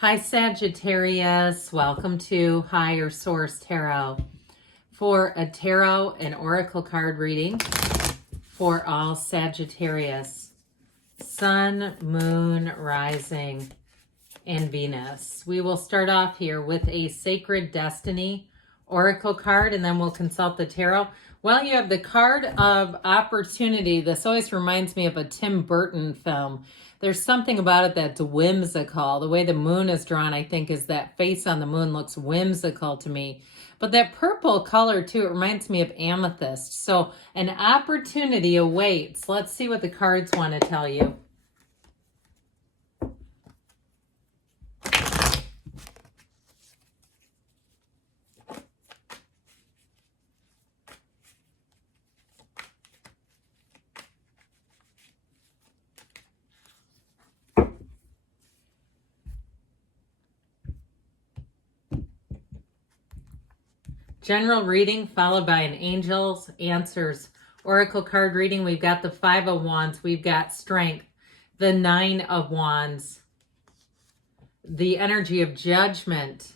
Hi Sagittarius, welcome to Higher Source Tarot for a tarot and oracle card reading for all Sagittarius, Sun, Moon, Rising, and Venus. We will start off here with a Sacred Destiny oracle card, and then we'll consult the tarot. Well, you have the card of opportunity. This always reminds me of a Tim Burton film. There's something about it that's whimsical. The way the moon is drawn, I think, is that face on the moon looks whimsical to me. But that purple color, too, it reminds me of amethyst. So an opportunity awaits. Let's see what the cards want to tell you. General reading followed by an Angel's Answers oracle card reading. We've got the 5 of Wands. We've got Strength, the 9 of Wands, the energy of Judgment,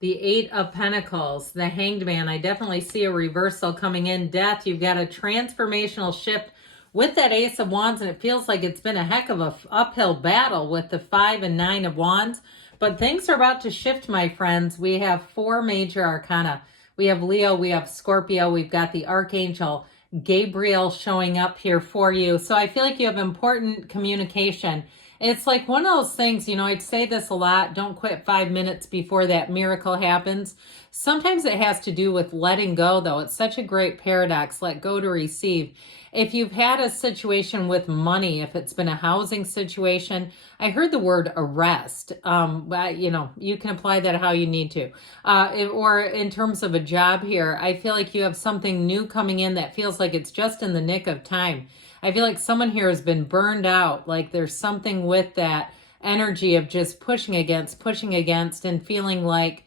the 8 of Pentacles, the Hanged Man. I definitely see a reversal coming in. Death. You've got a transformational shift with that Ace of Wands, and it feels like it's been a heck of a uphill battle with the 5 and 9 of Wands. But things are about to shift, my friends. We have 4 major arcana. We have Leo, we have Scorpio, we've got the Archangel Gabriel showing up here for you. So I feel like you have important communication. It's like one of those things, you know, I'd say this a lot, don't quit 5 minutes before that miracle happens. Sometimes it has to do with letting go, though. It's such a great paradox, let go to receive. If you've had a situation with money, if it's been a housing situation, I heard the word arrest. You know, you can apply that how you need to. Or in terms of a job here, I feel like you have something new coming in that feels like it's just in the nick of time. I feel like someone here has been burned out. Like there's something with that energy of just pushing against and feeling like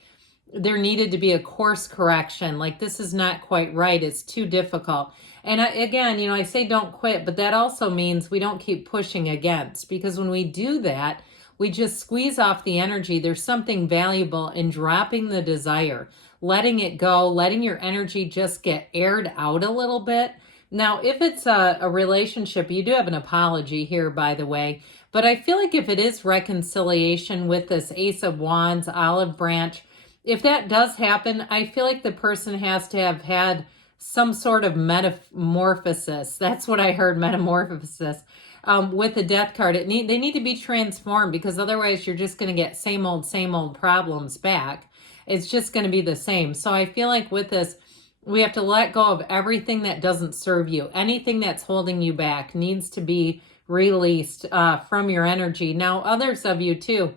there needed to be a course correction. Like this is not quite right. It's too difficult. And again, you know, I say don't quit, but that also means we don't keep pushing against, because when we do that, we just squeeze off the energy. There's something valuable in dropping the desire, letting it go, letting your energy just get aired out a little bit. Now, if it's a relationship, you do have an apology here, by the way, but I feel like if it is reconciliation with this Ace of Wands, olive branch, if that does happen, I feel like the person has to have had some sort of metamorphosis. That's what I heard, metamorphosis. With the Death card, they need to be transformed, because otherwise you're just going to get same old problems back. It's just going to be the same. So I feel like with this, we have to let go of everything that doesn't serve you. Anything that's holding you back needs to be released from your energy. Now, others of you too,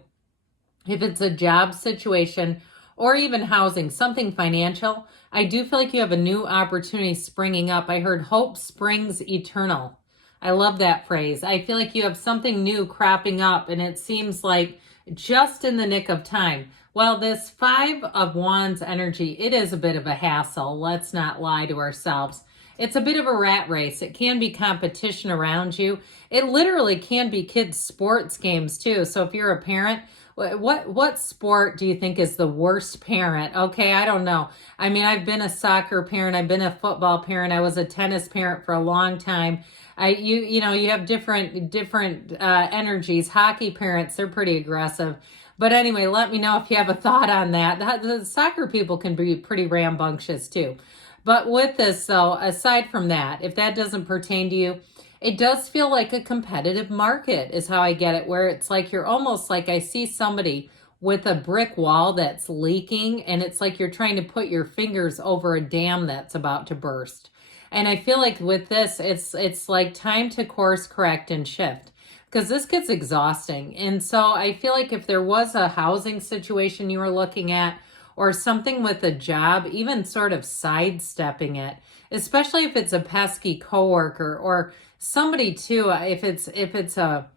if it's a job situation or even housing, something financial, I do feel like you have a new opportunity springing up. I heard hope springs eternal. I love that phrase. I feel like you have something new cropping up, and it seems like just in the nick of time. Well, this 5 of Wands energy, it is a bit of a hassle. Let's not lie to ourselves. It's a bit of a rat race. It can be competition around you. It literally can be kids' sports games too. So if you're a parent, what sport do you think is the worst parent? Okay, I don't know. I mean, I've been a soccer parent. I've been a football parent. I was a tennis parent for a long time. You know, you have different energies. Hockey parents, they're pretty aggressive. But anyway, let me know if you have a thought on that. The soccer people can be pretty rambunctious too. But with this, though, aside from that, if that doesn't pertain to you, it does feel like a competitive market is how I get it, where it's like you're almost like I see somebody with a brick wall that's leaking, and it's like you're trying to put your fingers over a dam that's about to burst. And I feel like with this, it's like time to course correct and shift, because this gets exhausting. And so I feel like if there was a housing situation you were looking at, or something with a job, even sort of sidestepping it, especially if it's a pesky coworker or somebody too, if it's a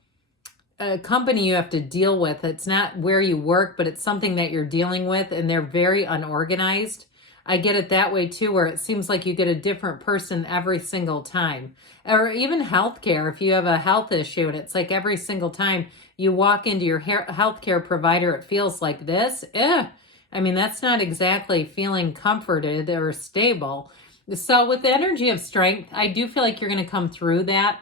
company you have to deal with, it's not where you work, but it's something that you're dealing with and they're very unorganized. I get it that way too, where it seems like you get a different person every single time. Or even healthcare, if you have a health issue and it's like every single time You walk into your healthcare provider, it feels like this. I mean, that's not exactly feeling comforted or stable. So with the energy of strength, I do feel like you're going to come through that.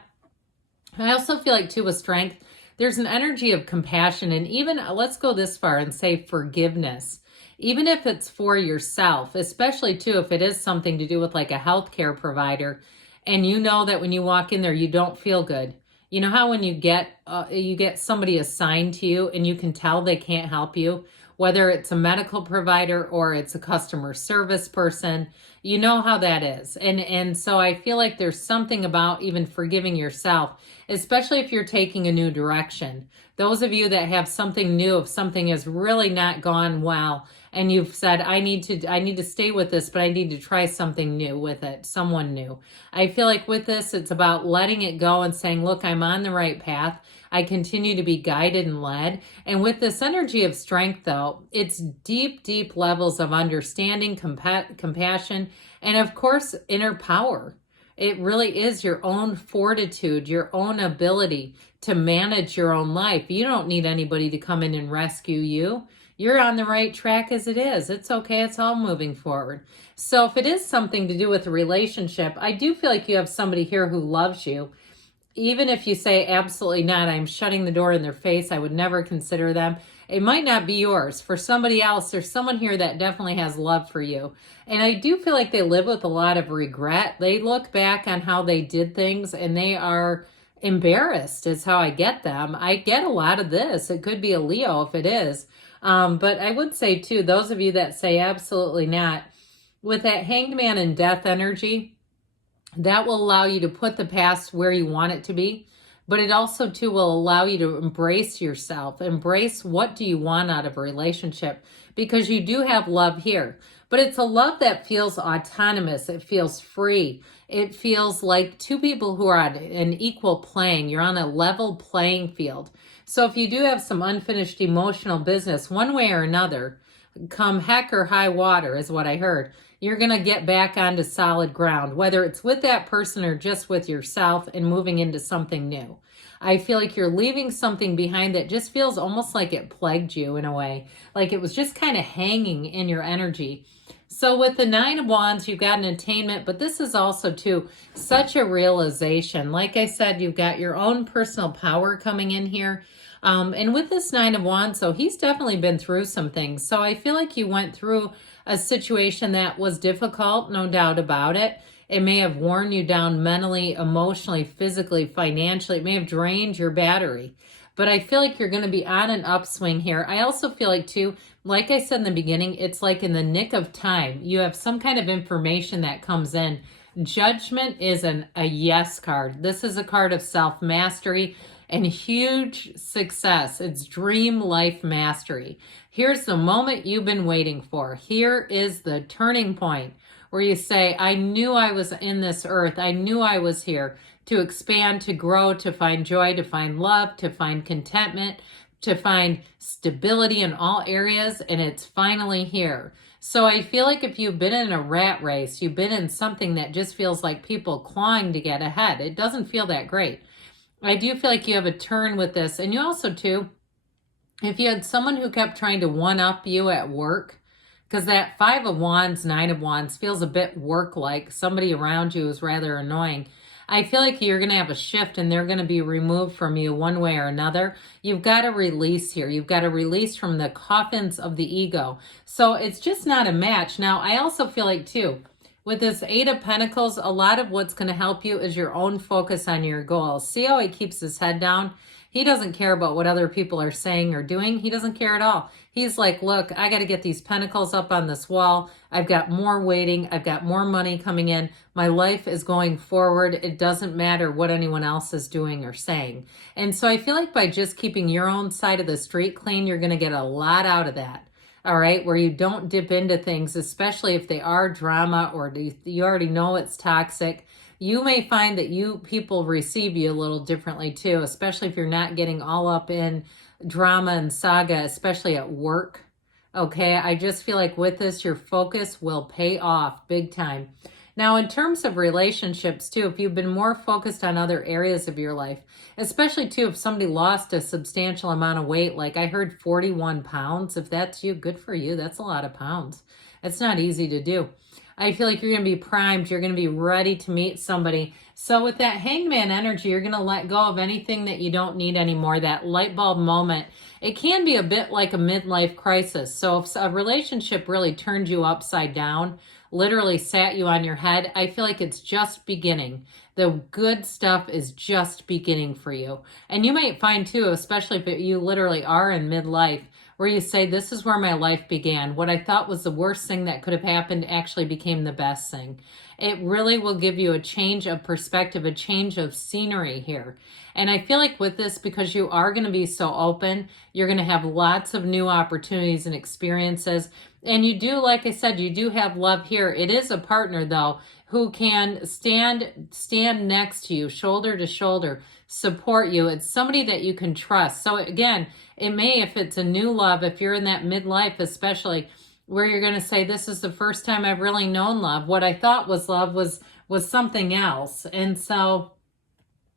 I also feel like too with strength, there's an energy of compassion, and even let's go this far and say forgiveness. Even if it's for yourself, especially too if it is something to do with like a healthcare provider, and you know that when you walk in there you don't feel good. You know how when you get somebody assigned to you and you can tell they can't help you, whether it's a medical provider or it's a customer service person, you know how that is. And so I feel like there's something about even forgiving yourself, especially if you're taking a new direction. Those of you that have something new, if something has really not gone well, and you've said, I need to stay with this, but I need to try something new with it, someone new. I feel like with this, it's about letting it go and saying, look, I'm on the right path. I continue to be guided and led. And with this energy of strength, though, it's deep, deep levels of understanding, compassion, and of course, inner power. It really is your own fortitude, your own ability to manage your own life. You don't need anybody to come in and rescue you. You're on the right track as it is. It's okay. It's all moving forward. So if it is something to do with a relationship, I do feel like you have somebody here who loves you. Even if you say absolutely not, I'm shutting the door in their face, I would never consider them. It might not be yours. For somebody else, there's someone here that definitely has love for you. And I do feel like they live with a lot of regret. They look back on how they did things and they are embarrassed is how I get them. I get a lot of this. It could be a Leo if it is. But I would say too, those of you that say absolutely not, with that Hanged Man and Death energy, that will allow you to put the past where you want it to be. But it also too will allow you to embrace yourself, embrace what do you want out of a relationship, because you do have love here. But it's a love that feels autonomous. It feels free. It feels like two people who are on an equal plane. You're on a level playing field. So if you do have some unfinished emotional business, one way or another, come heck or high water is what I heard, you're going to get back onto solid ground, whether it's with that person or just with yourself and moving into something new. I feel like you're leaving something behind that just feels almost like it plagued you in a way, like it was just kind of hanging in your energy. So with the Nine of Wands, you've got an attainment, but this is also too such a realization. Like I said, you've got your own personal power coming in here. And with this Nine of Wands, so he's definitely been through some things. So I feel like you went through a situation that was difficult, no doubt about it. It may have worn you down mentally, emotionally, physically, financially. It may have drained your battery. But I feel like you're going to be on an upswing here. I also feel like too, like I said in the beginning, it's like in the nick of time. You have some kind of information that comes in. Judgment is a yes card. This is a card of self-mastery and huge success. It's dream life mastery. Here's the moment you've been waiting for. Here is the turning point where you say, I knew I was in this earth. I knew I was here to expand, to grow, to find joy, to find love, to find contentment, to find stability in all areas, and it's finally here. So I feel like if you've been in a rat race, you've been in something that just feels like people clawing to get ahead, it doesn't feel that great. I do feel like you have a turn with this. And you also too, if you had someone who kept trying to one-up you at work, because that Five of Wands, Nine of Wands feels a bit work-like, somebody around you is rather annoying. I feel like you're going to have a shift and they're going to be removed from you one way or another. You've got to release here. You've got to release from the coffins of the ego. So it's just not a match. Now, I also feel like too, with this Eight of Pentacles, a lot of what's going to help you is your own focus on your goals. See how he keeps his head down? He doesn't care about what other people are saying or doing. He doesn't care at all. He's like, look, I got to get these pentacles up on this wall. I've got more waiting. I've got more money coming in. My life is going forward. It doesn't matter what anyone else is doing or saying. And so I feel like by just keeping your own side of the street clean, you're going to get a lot out of that. All right, where you don't dip into things, especially if they are drama or you already know it's toxic. You may find that people receive you a little differently too, especially if you're not getting all up in drama and saga, especially at work. Okay, I just feel like with this, your focus will pay off big time. Now, in terms of relationships too, if you've been more focused on other areas of your life, especially too, if somebody lost a substantial amount of weight, like I heard 41 pounds, if that's you, good for you. That's a lot of pounds. It's not easy to do. I feel like you're going to be primed. You're going to be ready to meet somebody. So with that hangman energy, you're going to let go of anything that you don't need anymore. That light bulb moment. It can be a bit like a midlife crisis. So if a relationship really turned you upside down, literally sat you on your head, I feel like it's just beginning. The good stuff is just beginning for you. And you might find too, especially if you literally are in midlife, where you say, this is where my life began. What I thought was the worst thing that could have happened actually became the best thing. It really will give you a change of perspective, a change of scenery here. And I feel like with this, because you are going to be so open, you're going to have lots of new opportunities and experiences. And you do, like I said, you do have love here. It is a partner, though, who can stand next to you, shoulder to shoulder, support you. It's somebody that you can trust. So again, it may, if it's a new love, if you're in that midlife, especially, where you're going to say, this is the first time I've really known love. What I thought was love was something else. And so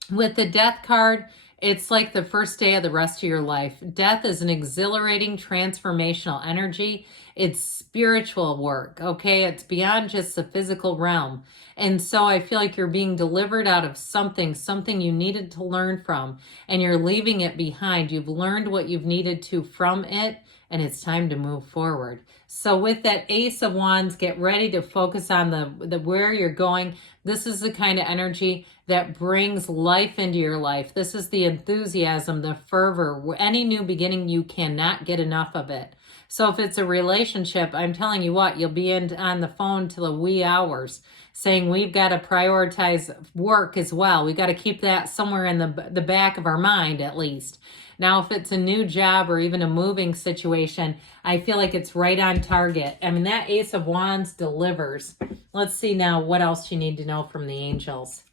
with the Death card, it's like the first day of the rest of your life. Death is an exhilarating, transformational energy. It's spiritual work, okay? It's beyond just the physical realm. And so I feel like you're being delivered out of something you needed to learn from, and you're leaving it behind. You've learned what you've needed to from it, and it's time to move forward. So with that Ace of Wands, get ready to focus on the where you're going. This is the kind of energy that brings life into your life. This is the enthusiasm, the fervor. Any new beginning, you cannot get enough of it. So if it's a relationship, I'm telling you what, you'll be on the phone till the wee hours saying we've got to prioritize work as well. We got to keep that somewhere in the back of our mind at least. Now, if it's a new job or even a moving situation, I feel like it's right on target. I mean, that Ace of Wands delivers. Let's see now what else you need to know from the angels.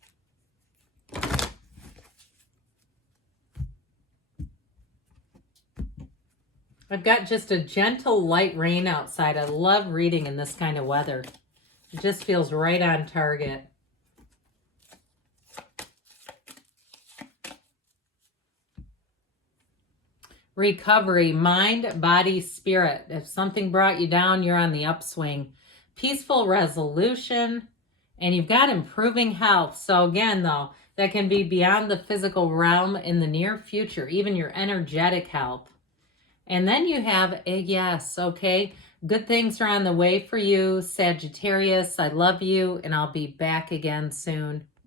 I've got just a gentle light rain outside. I love reading in this kind of weather. It just feels right on target. Recovery, mind, body, spirit. If something brought you down, you're on the upswing. Peaceful resolution, and you've got improving health. So again, though, that can be beyond the physical realm in the near future, even your energetic health. And then you have a yes, okay? Good things are on the way for you, Sagittarius. I love you, and I'll be back again soon.